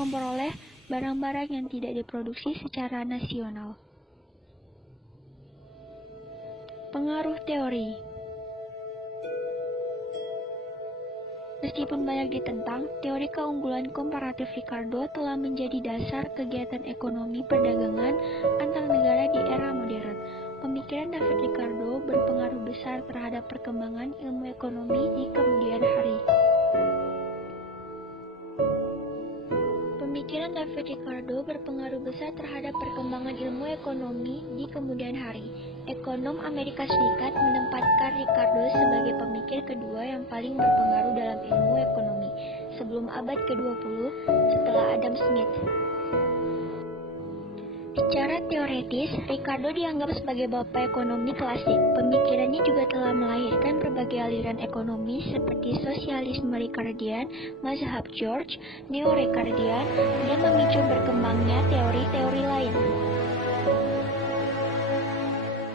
memperoleh barang-barang yang tidak diproduksi secara nasional. Pengaruh teori. Meskipun banyak ditentang, teori keunggulan komparatif Ricardo telah menjadi dasar kegiatan ekonomi perdagangan antar negara di era modern. Pemikiran David Ricardo berpengaruh besar terhadap perkembangan ilmu ekonomi di kemudian hari. Pemikiran David Ricardo berpengaruh besar terhadap perkembangan ilmu ekonomi di kemudian hari. Ekonom Amerika Serikat menempatkan Ricardo sebagai pemikir kedua yang paling berpengaruh dalam ilmu ekonomi sebelum abad ke-20 setelah Adam Smith. Secara teoretis, Ricardo dianggap sebagai bapak ekonomi klasik. Pemikirannya juga telah melahirkan berbagai aliran ekonomi seperti sosialisme Ricardian, mazhab George, neo-Ricardian, dan memicu berkembangnya teori-teori lain.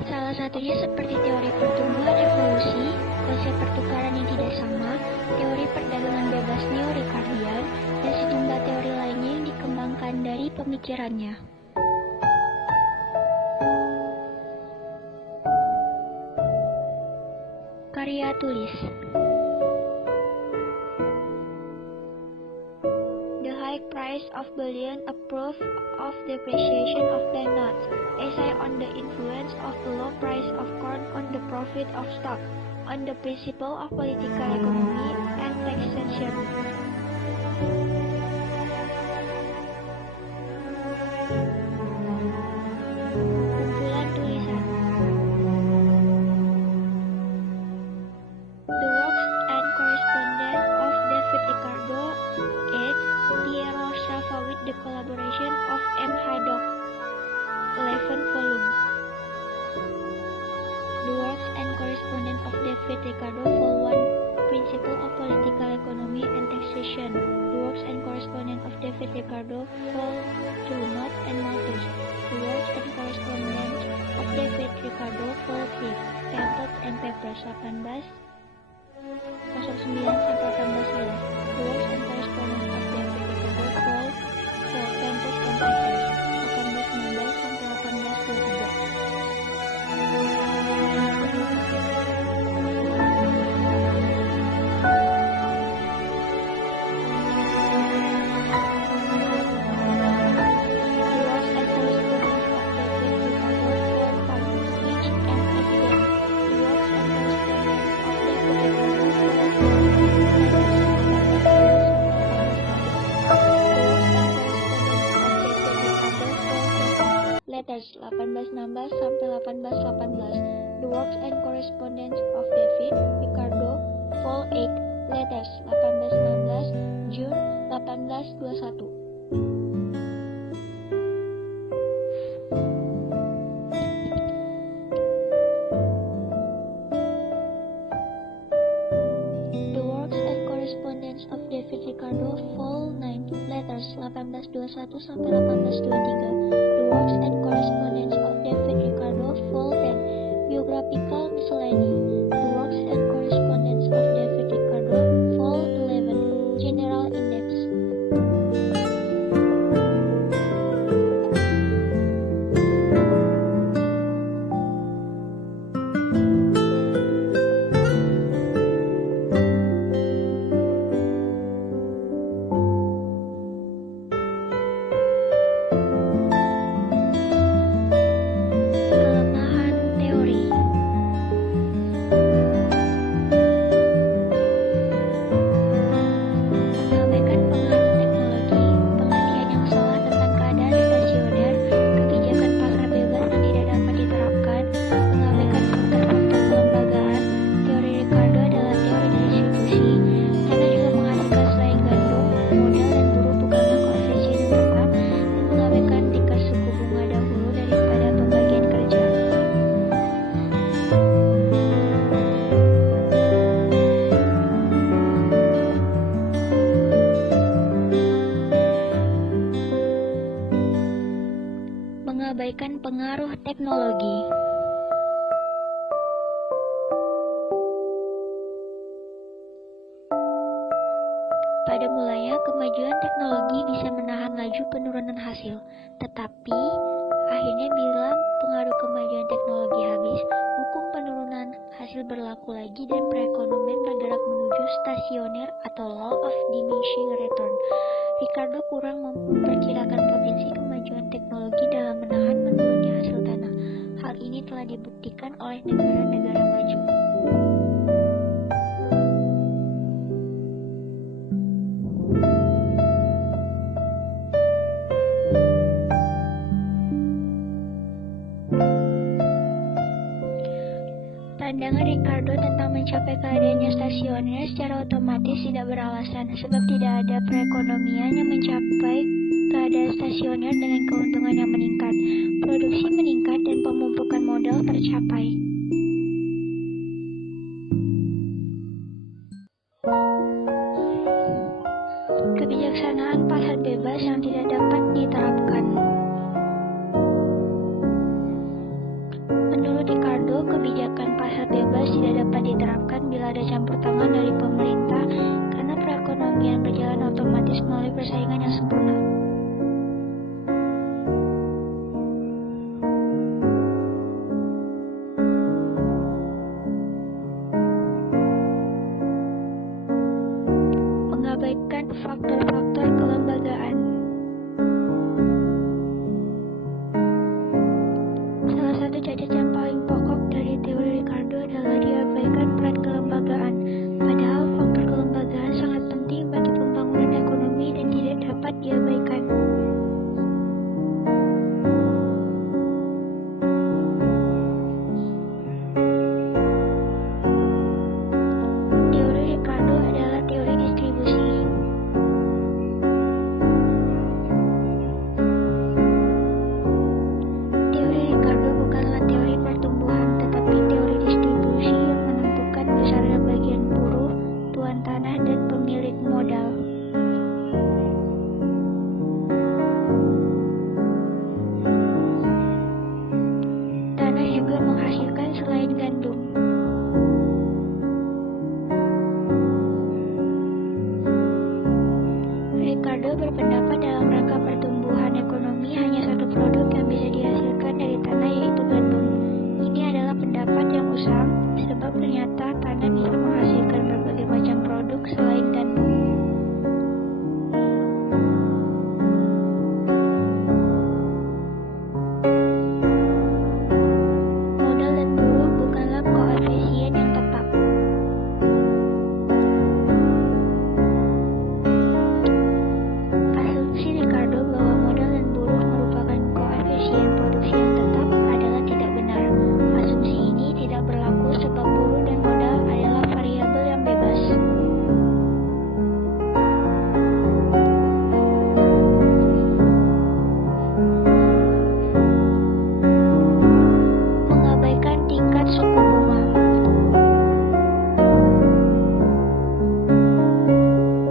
Salah satunya seperti teori pertumbuhan evolusi, konsep pertukaran yang tidak sama, teori perdagangan bebas neo-Ricardian, dan sejumlah teori lainnya yang dikembangkan dari pemikirannya. Karya tulis. The High Price of Bullion, a Proof of Depreciation of Banknotes. Essay on the Influence of the Low Price of Corn on the Profit of Stock. On the Principle of Political Economy and Taxation. Kumpulan tulisan. The Works and Correspondence of David Ricardo, ed. Piero Schiava with the collaboration of M. Haddock, 11 volume. The Works and Correspondence of David Ricardo, Vol. 1, Principle of Political Economy and Taxation. The Works and Correspondence of David Ricardo, Vol. 2, Notes and Notes. The Works and Correspondence of David Ricardo, Vol. 3, Pamphlets and Papers, 1809 sampai 1811. The Works and Correspondence of David Ricardo, Vol. 4, Pamphlets and Papers, 1819 sampai 1823. Letters 1816 sampai 1818. The Works and Correspondence of David Ricardo, Vol. 8, Letters 1816 June 1821. The Works and Correspondence of David Ricardo, Vol. 9, Letters 1821 sampai 1823. The Works and Correspondence of David Ricardo, Vol. 10, Biographical Miscellany. The Works and Correspondence of David Ricardo, Vol. 11, General Index. Mengabaikan pengaruh teknologi. Pada mulanya, kemajuan teknologi bisa menahan penurunan hasil. Tetapi, akhirnya bila pengaruh kemajuan teknologi habis, hukum penurunan hasil berlaku lagi dan perekonomian bergerak menuju stasioner atau law of diminishing return. Ricardo kurang memperkirakan potensi kemajuan teknologi dalam menahan menurunnya hasil tanah. Hal ini telah dibuktikan oleh negara-negara maju. Pandangan Ricardo tentang mencapai keadaannya stasioner secara otomatis tidak beralasan, sebab tidak ada perekonomian yang mencapai keadaan stasioner dengan keuntungan yang meningkat. Produksi meningkat dan pemumpukan modal tercapai. Kebijaksanaan pasar bebas yang tidak dapat diterapkan. Menurut Ricardo, kebijakan pasar bebas tidak dapat diterapkan bila ada campur tangan dari pemerintah karena perekonomian berjalan otomatis melalui persaingan yang sempurna. Mengabaikan faktor-faktor kelembagaan. Salah satu cacat yang paling pokok dari teori Ricardo adalah diabaikan peran kelembagaan. Padahal faktor kelembagaan sangat penting bagi pembangunan ekonomi dan tidak dapat diabaikan. Teori Ricardo adalah teori distribusi. Teori Ricardo bukanlah teori pertumbuhan, tetapi teori distribusi yang menentukan besarnya bagian buruh, tuan tanah, dan pemilik modal. Tanah juga menghasilkan selain gandum. Ricardo berpendapat dalam rangka pertumbuhan ekonomi hanya satu produk yang bisa dihasilkan dari tanah, yaitu gandum. Ini adalah pendapat yang usang, sebab ternyata tanah bisa menghasilkan berbagai macam produk selain gandum. Modal dan buruh bukanlah koefisien yang tetap. Asumsi Ricardo bahwa modal dan buruh merupakan koefisien produksi yang tetap adalah tidak benar. Asumsi ini tidak berlaku sebab buruh dan modal adalah variabel yang bebas. Mengabaikan tingkat suku bunga.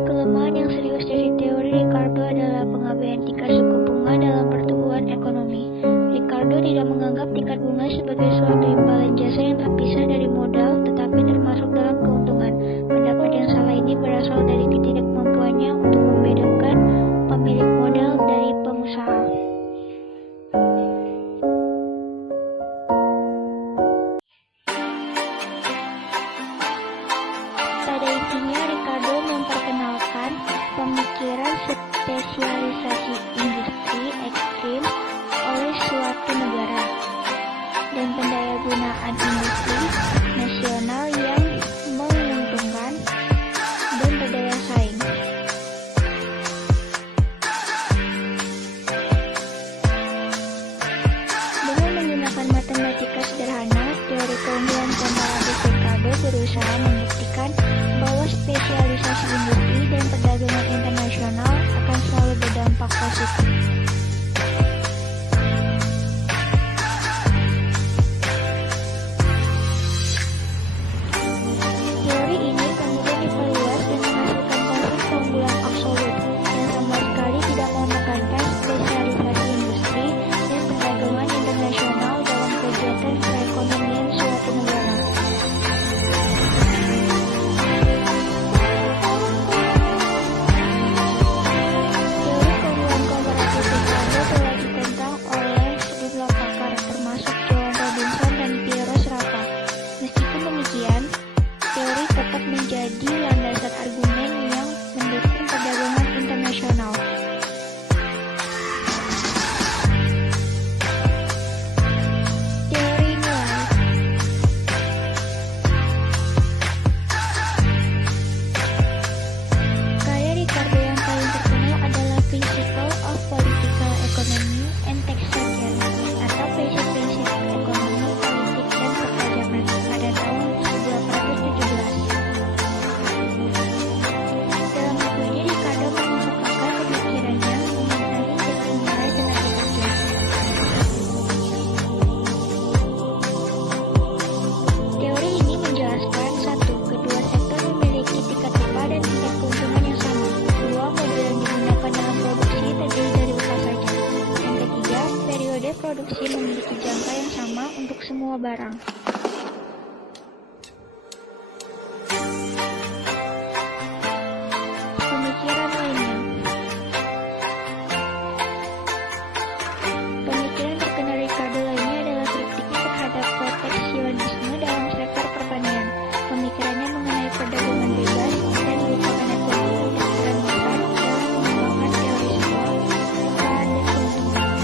Kelemahan yang serius dari teori Ricardo adalah pengabaian tingkat suku bunga dalam pertumbuhan ekonomi. Ricardo tidak menganggap tingkat bunga sebagai suatu imbalan jasa yang terpisah dari modal, tetapi termasuk dalam keuntungan. Pendapat yang salah ini berasal dari ketidakmampuannya untuk membedakan pemilik modal dari pengusaha. Pada intinya, Ricardo memperkenalkan pemikiran spesialisasi industri ekstrim oleh suatu negara dan pendayagunaan industri nasional yang menguntungkan dan berdaya saing. Dengan menggunakan matematika sederhana, teori keunggulan komparatif Ricardo berusaha membuktikan bahwa spesialisasi industri dan perdagangan internasional akan selalu berdampak positif. Teori ini kemudian diperluas dan menghasilkan konsep keunggulan absolut yang sama sekali tidak menekankan spesialisasi industri dan perdagangan internasional dalam kegiatan perekonomian suatu negara. Teori keunggulan komparatif semua barang. Pemikiran lainnya. Pemikiran terkenal Ricardo lainnya adalah kritiknya terhadap proteksionisme dalam sektor pertanian. Pemikirannya mengenai perdagangan bebas dan merupakan ekonomi untuk peran besar dalam mengembangkan teori skor, peran dan keuntungan.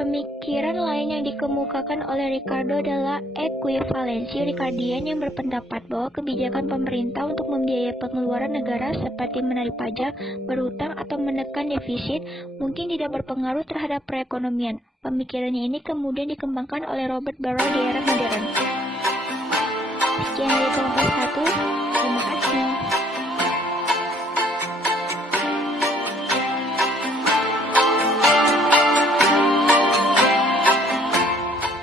Pemikiran lain yang dikemukakan oleh Ricardo adalah ekuivalensi Ricardian yang berpendapat bahwa kebijakan pemerintah untuk membiayai pengeluaran negara seperti menarik pajak, berhutang, atau menekan defisit mungkin tidak berpengaruh terhadap perekonomian. Pemikirannya ini kemudian dikembangkan oleh Robert Barrow di era modern. Sekian dari kelompok 1. Terima kasih.